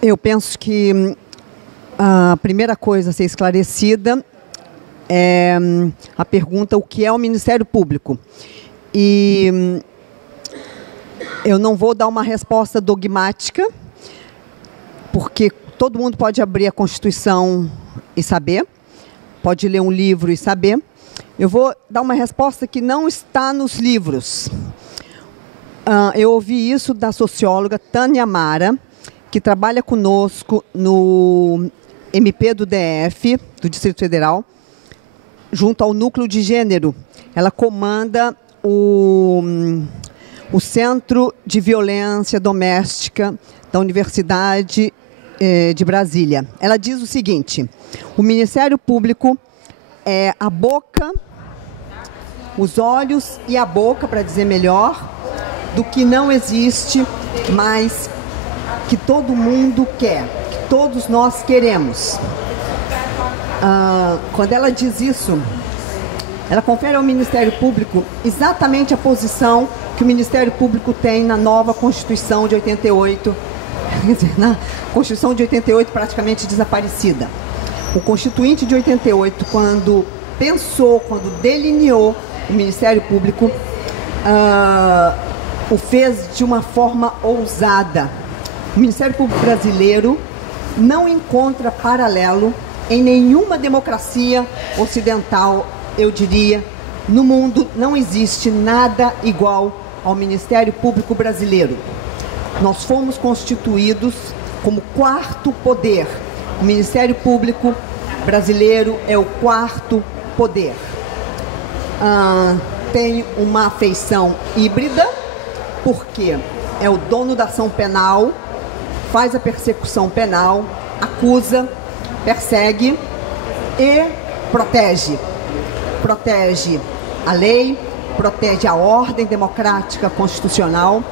Eu penso que a primeira coisa a ser esclarecida é a pergunta: o que é o Ministério Público? E eu não vou dar uma resposta dogmática, porque todo mundo pode abrir a Constituição e saber, pode ler um livro e saber. Eu vou dar uma resposta que não está nos livros. Eu ouvi isso da socióloga Tânia Mara, que trabalha conosco no MP do DF, do Distrito Federal, junto ao Núcleo de Gênero. Ela comanda o Centro de Violência Doméstica da Universidade de Brasília. Ela diz o seguinte: o Ministério Público é a boca, os olhos e a boca, para dizer melhor, do que não existe, mas que todo mundo quer, que todos nós queremos. Quando ela diz isso, ela confere ao Ministério Público exatamente a posição que o Ministério Público tem na nova Constituição de 88, quer dizer, na Constituição de 88 praticamente desaparecida. O Constituinte de 88, quando delineou o Ministério Público, o fez de uma forma ousada. O Ministério Público brasileiro não encontra paralelo em nenhuma democracia ocidental, eu diria. No mundo não existe nada igual ao Ministério Público brasileiro. Nós fomos constituídos como quarto poder. O Ministério Público brasileiro é o quarto poder. Tem uma feição híbrida, porque é o dono da ação penal, faz a persecução penal, acusa, persegue e protege. Protege a lei, protege a ordem democrática constitucional,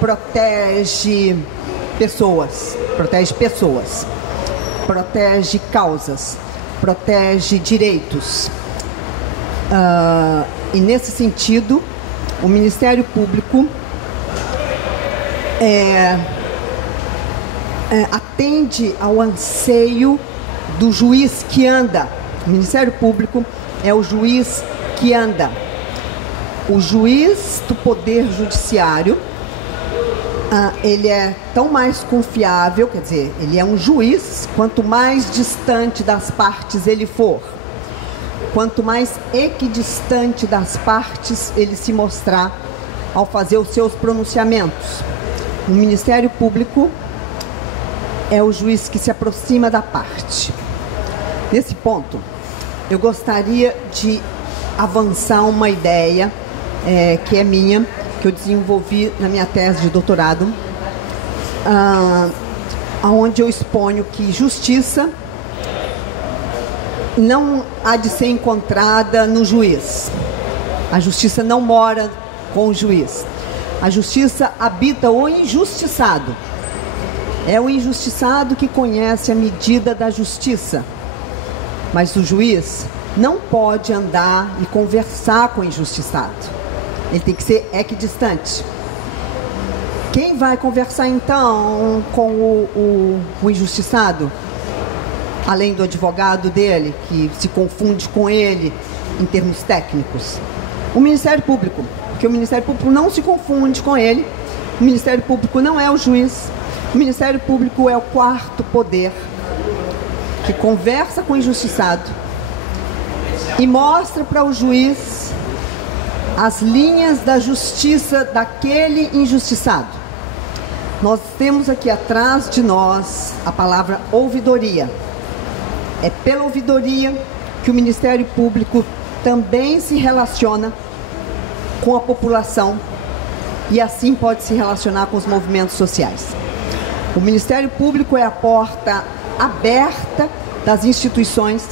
protege pessoas, protege causas, protege direitos. E nesse sentido, o Ministério Público atende ao anseio do juiz que anda. O Ministério Público é o juiz que anda. O juiz do Poder Judiciário, ele é tão mais confiável, quer dizer, ele é um juiz, quanto mais distante das partes ele for, quanto mais equidistante das partes ele se mostrar ao fazer os seus pronunciamentos. O Ministério Público é o juiz que se aproxima da parte. Nesse ponto, eu gostaria de avançar uma ideia que é minha, que eu desenvolvi na minha tese de doutorado, onde eu exponho que justiça não há de ser encontrada no juiz. A justiça não mora com o juiz. A justiça habita o injustiçado. É o injustiçado que conhece a medida da justiça. Mas o juiz não pode andar e conversar com o injustiçado. Ele tem que ser equidistante. Quem vai conversar então com o injustiçado? Além do advogado dele, que se confunde com ele em termos técnicos. O Ministério Público, porque o Ministério Público não se confunde com ele. O Ministério Público não é o juiz. O Ministério Público é o quarto poder, que conversa com o injustiçado e mostra para o juiz as linhas da justiça daquele injustiçado. Nós temos aqui atrás de nós a palavra ouvidoria. É pela ouvidoria que o Ministério Público também se relaciona com a população e assim pode se relacionar com os movimentos sociais. O Ministério Público é a porta aberta das instituições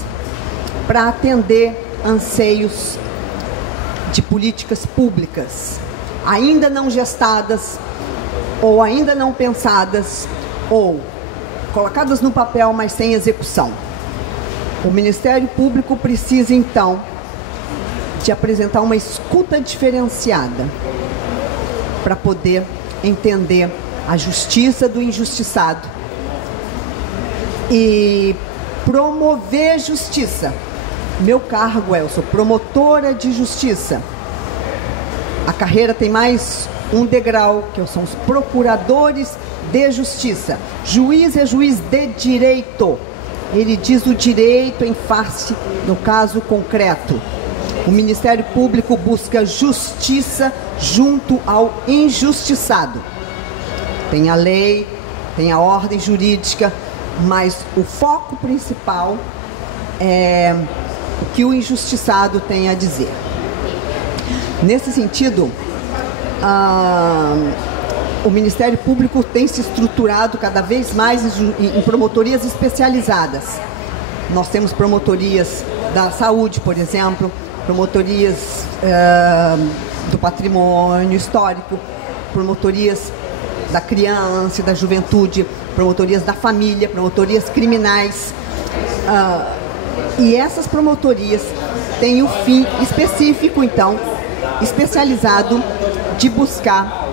para atender anseios de políticas públicas ainda não gestadas ou ainda não pensadas ou colocadas no papel, mas sem execução. O Ministério Público precisa, então, de apresentar uma escuta diferenciada para poder entender a justiça do injustiçado e promover justiça. Meu cargo eu sou promotora de justiça. A carreira tem mais um degrau, que são os procuradores de justiça. Juiz é juiz de direito. Ele diz o direito em face, no caso concreto. O Ministério Público busca justiça junto ao injustiçado. Tem a lei, tem a ordem jurídica, mas o foco principal é o que o injustiçado tem a dizer. Nesse sentido, o Ministério Público tem se estruturado cada vez mais em promotorias especializadas. Nós temos promotorias da saúde, por exemplo, promotorias do patrimônio histórico, promotorias da criança e da juventude, promotorias da família, promotorias criminais. E essas promotorias têm um fim específico, então, especializado de buscar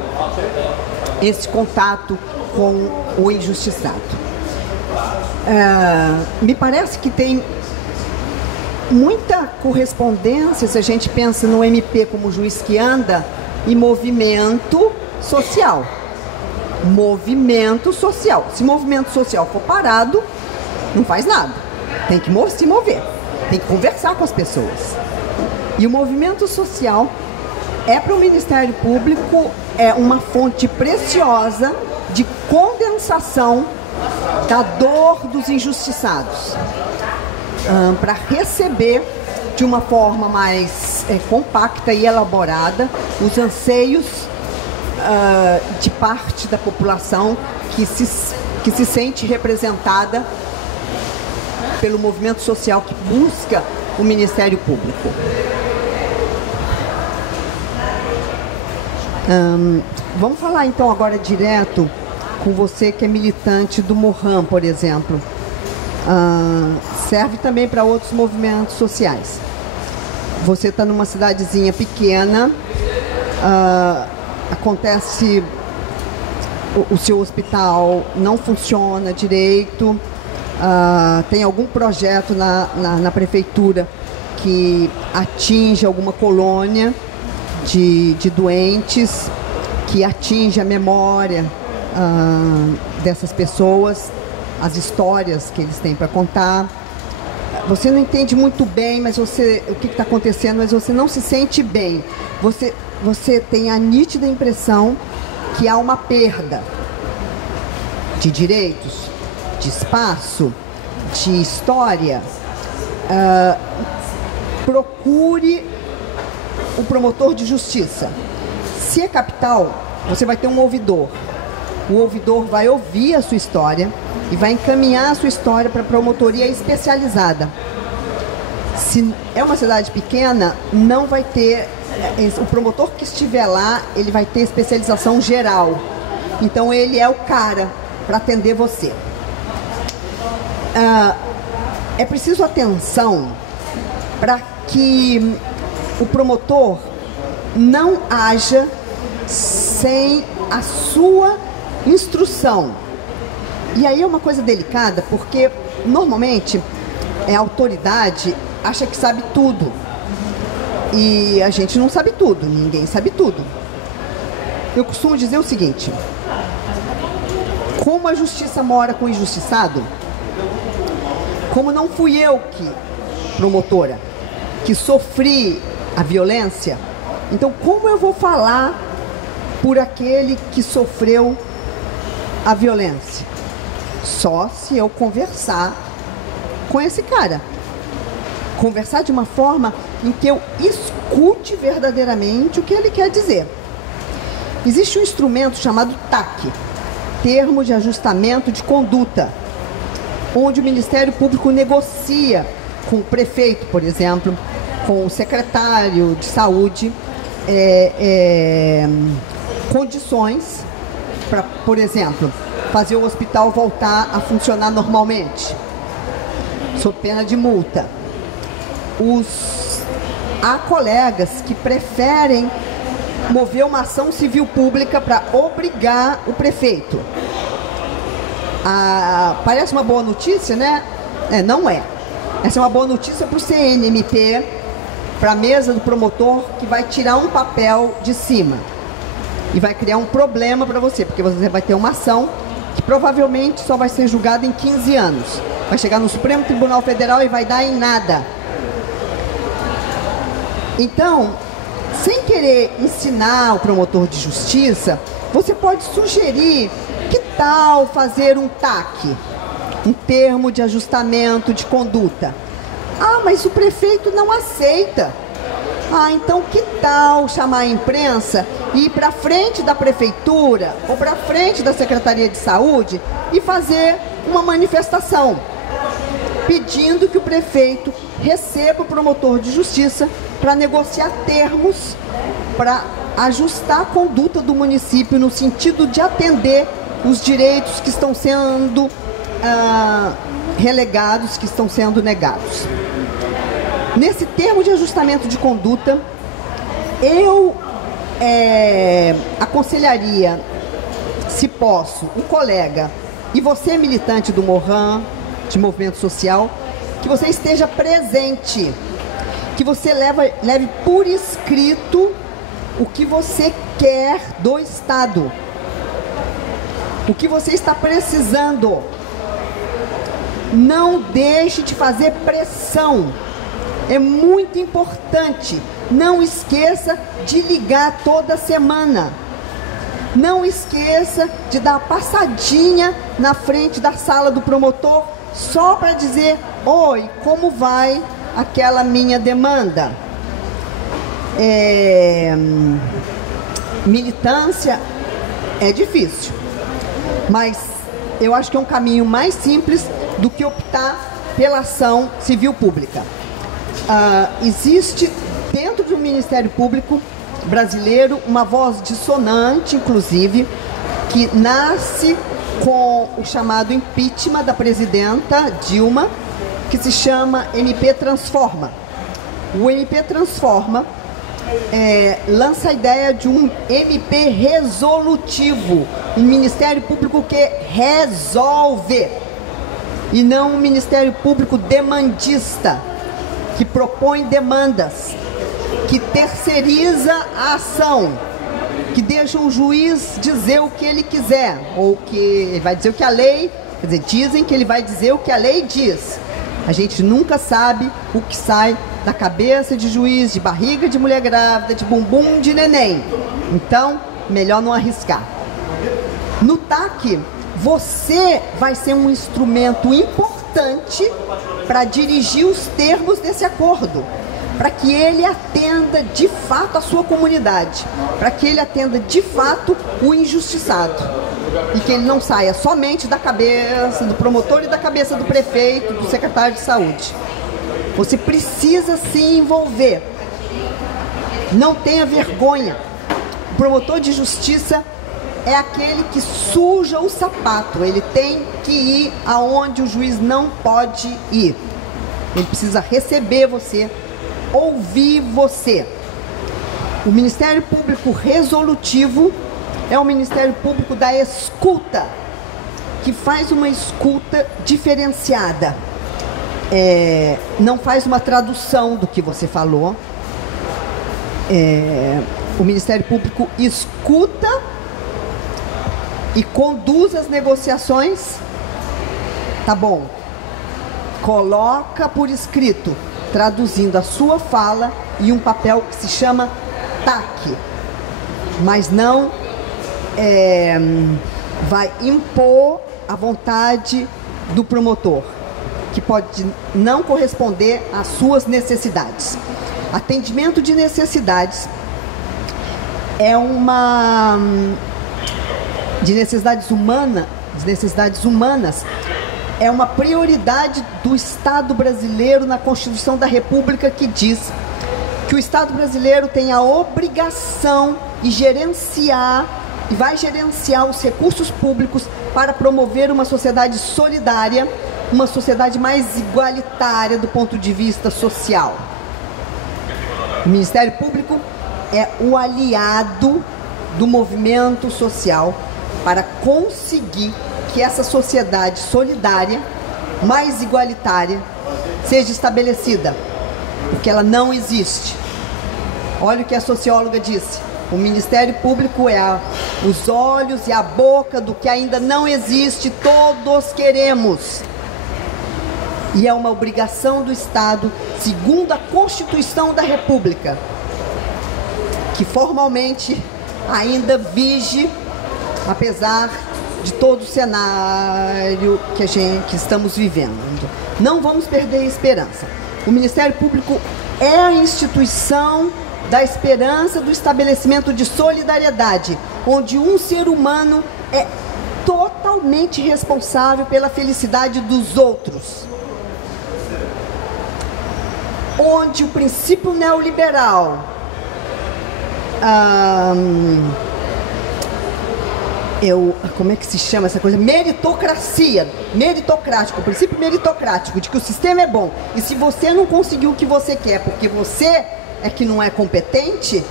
esse contato com o injustiçado. Me parece que tem muita correspondência, se a gente pensa no MP como juiz que anda, e movimento social. Movimento social. Se movimento social for parado, não faz nada. Tem que se mover, tem que conversar com as pessoas. E o movimento social para o Ministério Público uma fonte preciosa de condensação da dor dos injustiçados, para receber de uma forma mais compacta e elaborada os anseios de parte da população que se sente representada pelo movimento social que busca o Ministério Público. Vamos falar então agora direto com você que é militante do Mohan, por exemplo. Serve também para outros movimentos sociais. Você está numa cidadezinha pequena, acontece, o seu hospital não funciona direito, tem algum projeto na prefeitura que atinge alguma colônia de doentes, que atinge a memória dessas pessoas, as histórias que eles têm para contar. Você não entende muito bem o que está acontecendo, mas você não se sente bem. Você tem a nítida impressão que há uma perda de direitos, de espaço, de história. Procure o promotor de justiça. Se é capital, você vai ter um ouvidor. O ouvidor vai ouvir a sua história e vai encaminhar a sua história para a promotoria especializada. Se é uma cidade pequena, não vai ter... O promotor que estiver lá, ele vai ter especialização geral. Então, ele é o cara para atender você. É preciso atenção para que o promotor não haja sem a sua instrução. E aí é uma coisa delicada, porque normalmente a autoridade acha que sabe tudo. E a gente não sabe tudo, ninguém sabe tudo. Eu costumo dizer o seguinte: como a justiça mora com o injustiçado, como não fui eu promotora, que sofri a violência, então como eu vou falar por aquele que sofreu a violência? Só se eu conversar com esse cara. Conversar de uma forma em que eu escute verdadeiramente o que ele quer dizer. Existe um instrumento chamado TAC, Termo de Ajustamento de Conduta, onde o Ministério Público negocia com o prefeito, por exemplo, com o secretário de saúde, condições para, por exemplo, fazer o hospital voltar a funcionar normalmente, sob pena de multa. Há colegas que preferem mover uma ação civil pública para obrigar o prefeito. Parece uma boa notícia, né? Não é. Essa é uma boa notícia para o CNMP, para a mesa do promotor, que vai tirar um papel de cima e vai criar um problema para você, porque você vai ter uma ação que provavelmente só vai ser julgada em 15 anos. Vai chegar no Supremo Tribunal Federal e vai dar em nada. Então, sem querer ensinar o promotor de justiça, você pode sugerir: que tal fazer um TAC, um termo de ajustamento de conduta? Ah, mas o prefeito não aceita. Ah, então que tal chamar a imprensa e ir para frente da prefeitura ou para frente da Secretaria de Saúde e fazer uma manifestação pedindo que o prefeito receba o promotor de justiça para negociar termos para ajustar a conduta do município no sentido de atender os direitos que estão sendo relegados, que estão sendo negados. Nesse termo de ajustamento de conduta, eu aconselharia, se posso, o colega, e você, militante do Morran, de movimento social, que você esteja presente, que você leve por escrito o que você quer do Estado, o que você está precisando. Não deixe de fazer pressão. É muito importante. Não esqueça de ligar toda semana. Não esqueça de dar uma passadinha na frente da sala do promotor só para dizer: oi, como vai aquela minha demanda? Militância é difícil, mas eu acho que é um caminho mais simples do que optar pela ação civil pública. Existe dentro do Ministério Público brasileiro uma voz dissonante, inclusive, que nasce com o chamado impeachment da presidenta Dilma, que se chama MP Transforma. O MP Transforma lança a ideia de um MP resolutivo, um Ministério Público que resolve, e não um Ministério Público demandista, que propõe demandas, que terceiriza a ação, que deixa o juiz dizer o que ele quiser, ou que ele vai dizer o que a lei, quer dizer, dizem que ele vai dizer o que a lei diz. A gente nunca sabe o que sai da cabeça de juiz, de barriga de mulher grávida, de bumbum de neném. Então, melhor não arriscar. No TAC, você vai ser um instrumento importante para dirigir os termos desse acordo, para que ele atenda de fato a sua comunidade, para que ele atenda de fato o injustiçado, e que ele não saia somente da cabeça do promotor e da cabeça do prefeito, do secretário de saúde. Você precisa se envolver. Não tenha vergonha. O promotor de justiça é aquele que suja o sapato. Ele tem que ir aonde o juiz não pode ir. Ele precisa receber você, ouvir você. O Ministério Público Resolutivo é o Ministério Público da escuta, que faz uma escuta diferenciada. Não faz uma tradução do que você falou. O Ministério Público escuta e conduz as negociações. Tá bom. Coloca por escrito, traduzindo a sua fala em um papel que se chama TAC. Mas não vai impor a vontade do promotor, que pode não corresponder às suas necessidades. Atendimento de necessidades de necessidades humanas é uma prioridade do Estado brasileiro na Constituição da República, que diz que o Estado brasileiro tem a obrigação de gerenciar e vai gerenciar os recursos públicos para promover uma sociedade solidária, uma sociedade mais igualitária do ponto de vista social. O Ministério Público é o aliado do movimento social para conseguir que essa sociedade solidária, mais igualitária, seja estabelecida, porque ela não existe. Olha o que a socióloga disse: o Ministério Público é os olhos e a boca do que ainda não existe, todos queremos. E é uma obrigação do Estado, segundo a Constituição da República, que formalmente ainda vige, apesar de todo o cenário que estamos vivendo. Não vamos perder a esperança. O Ministério Público é a instituição da esperança, do estabelecimento de solidariedade, onde um ser humano é totalmente responsável pela felicidade dos outros. Onde o princípio neoliberal como é que se chama essa coisa? Meritocrático, o princípio meritocrático, de que o sistema é bom. E se você não conseguiu o que você quer, porque você é que não é competente,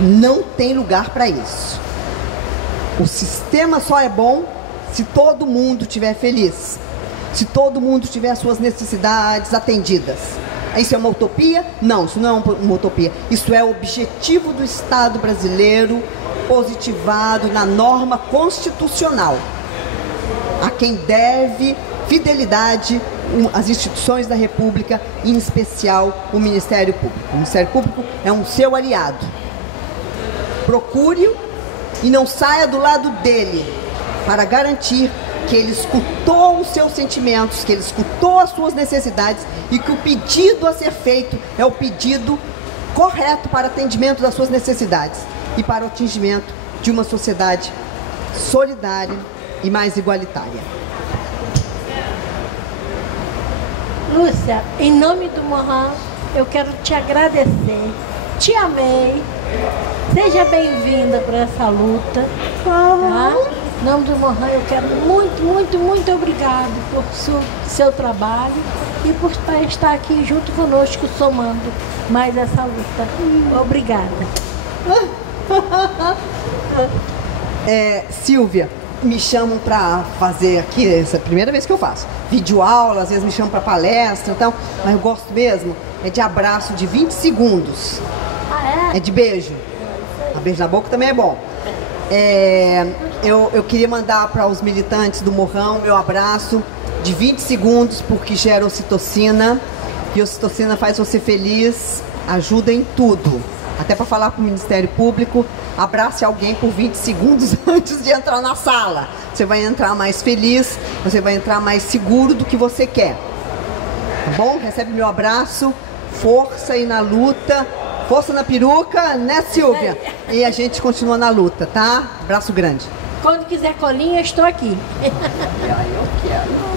não tem lugar para isso. O sistema só é bom se todo mundo estiver feliz, se todo mundo tiver as suas necessidades atendidas. Isso é uma utopia? Não, isso não é uma utopia. Isso é o objetivo do Estado brasileiro, positivado na norma constitucional, a quem deve fidelidade as instituições da República, em especial o Ministério Público. O Ministério Público é um seu aliado. Procure-o e não saia do lado dele, para garantir que ele escutou os seus sentimentos, que ele escutou as suas necessidades e que o pedido a ser feito é o pedido correto para atendimento das suas necessidades e para o atingimento de uma sociedade solidária e mais igualitária. Lúcia, em nome do Mohan, eu quero te agradecer. Te amei. Seja bem-vinda para essa luta. Tá? Em nome do Mohan, eu quero muito obrigado por seu trabalho e por estar aqui junto conosco, somando mais essa luta. Obrigada. Silvia, me chamam para fazer aqui, essa é a primeira vez que eu faço, videoaula, às vezes me chamam para palestra, então, mas eu gosto mesmo, é de abraço de 20 segundos. Ah, é de beijo. A beijo na boca também é bom. Eu queria mandar para os militantes do Morrão meu abraço de 20 segundos, porque gera ocitocina, e ocitocina faz você feliz, ajuda em tudo. Até para falar para o Ministério Público, abrace alguém por 20 segundos antes de entrar na sala. Você vai entrar mais feliz, você vai entrar mais seguro do que você quer. Tá bom? Recebe meu abraço, força aí na luta, força na peruca, né, Silvia? E a gente continua na luta, tá? Abraço grande. Quando quiser colinha, eu estou aqui. Eu quero.